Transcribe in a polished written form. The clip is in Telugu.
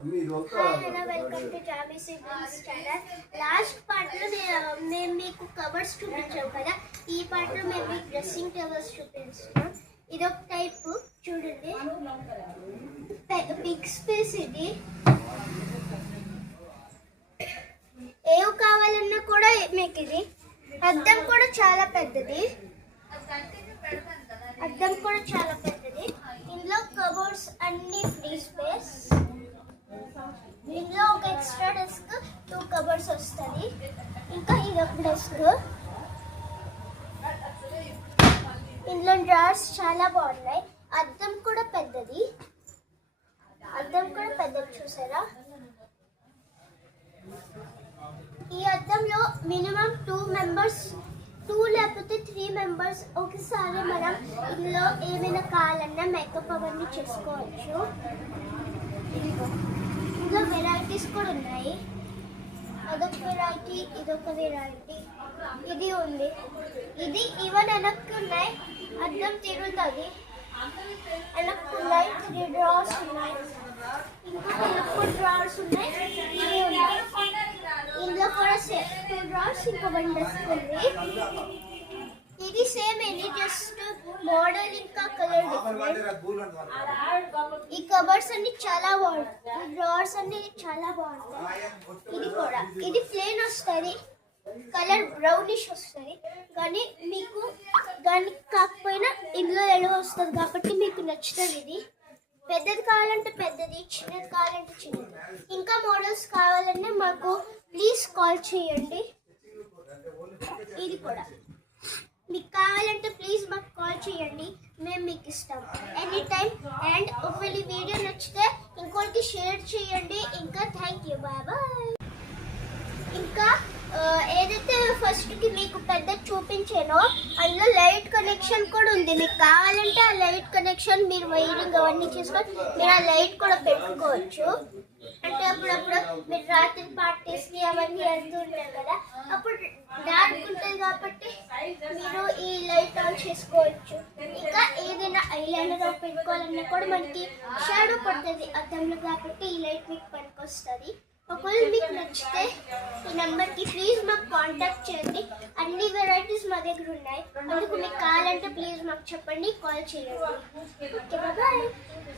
Welcome to Jamie siblings channel. Last part లో మేము మీకు కవర్స్ చూపించాం కదా, ఈ పార్ట్ లో మేము మీకు డ్రెస్సింగ్ టేబుల్స్ చూపిస్తున్నాం. ఇదొక టైప్ చూడండి, బిగ్ స్పేస్. ఇది ఏవి కావాలన్నా కూడా మీకు ఇది అద్దం కూడా చాలా పెద్దది, ఇందులో కబోర్డ్స్ అన్ని ఫ్రీ స్పేస్. ఇందులో ఒక ఎక్స్ట్రా డెస్క్, 2 కబోర్డ్స్ వస్తుంది. ఇంకా ఇది ఒక డెస్క్. ఇందులో డ్రార్స్ చాలా బాగున్నాయి. అద్దం కూడా పెద్దది చూసారా? ఈ అద్దంలో మినిమం 2 లేకపోతే 3 మెంబర్స్ ఒకసారి మనం ఇందులో ఏమైనా కావాలన్నా మేకప్ అవన్నీ చేసుకోవచ్చు. ఇందులో వెరైటీస్ కూడా ఉన్నాయి. అదొక వెరైటీ, ఇదొక వెరైటీ, ఇది ఉంది. ఇది ఈవెన్ వెనక్కి ఉన్నాయి, అద్దం తిరుగుతుంది. వెనక్కి ఉన్నాయి, 3 డ్రార్స్ ఉన్నాయి. ఇంకా వెనక్కు డ్రార్స్ ఉన్నాయి. ఇది ఉన్నాయి. ఇందులో కూడా 2 డ్రార్స్, ఇంకా 1 డెస్క్ ఉంది. ఇది సేమ్ ఇది, జస్ట్ మోడల్ ఇంకా కలర్ డిఫరెంట్. ఈ కబర్డ్స్ అన్ని చాలా బాగుంటాయి, ఈ డ్రావర్స్ అన్ని చాలా బాగుంటాయి. ఇది కూడా ఇది ప్లేన్ వస్తుంది, కలర్ బ్రౌనిష్ వస్తుంది. కానీ మీకు దానికి కాకపోయినా ఇందులో ఎల్లో వస్తుంది కాబట్టి మీకు నచ్చుతుంది. ఇది పెద్దది కావాలంటే పెద్దది, చిన్నది కావాలంటే చిన్నది. ఇంకా మోడల్స్ కావాలంటే మాకు ప్లీజ్ కాల్ చేయండి. ఇది కూడా మీకు కావాలంటే ప్లీజ్ మాకు కాల్ చేయండి, మేము మీకు ఇస్తాం ఎనీ టైం. అండ్ ఒకవేళ ఈ వీడియో నచ్చితే ఇంకోటి షేర్ చేయండి. ఇంకా థ్యాంక్ యూ, బాయ్ బాయ్. ఇంకా ఏదైతే ఫస్ట్కి మీకు పెద్ద చూపించానో అందులో లైట్ కనెక్షన్ కూడా ఉంది. మీకు కావాలంటే ఆ లైట్ కనెక్షన్ మీరు వైరింగ్ అవన్నీ చేసుకొని మీరు ఆ లైట్ కూడా పెట్టుకోవచ్చు. అంటే అప్పుడప్పుడు మీరు రాత్రి పార్టీస్కి అవన్నీ వెళ్తూ ఉంటారు కదా, అప్పుడు డార్క్ ఉంటుంది కాబట్టి మీరు ఈ లైట్ ఆన్ చేసుకోవచ్చు. ఇంకా ఏదైనా ఐలైనర్ పెట్టుకోవాలన్నా కూడా మనకి షాడో పడుతుంది అద్దంలో కాబట్టి ఈ లైట్ మీకు పనికొస్తుంది. ఒకవేళ మీకు నచ్చితే ఈ నెంబర్కి ప్లీజ్ మాకు కాంటాక్ట్ చేయండి. అన్ని వెరైటీస్ మా దగ్గర ఉన్నాయి, అందుకు మీకు కావాలంటే ప్లీజ్ మాకు చెప్పండి, కాల్ చేయండి. Okay, bye.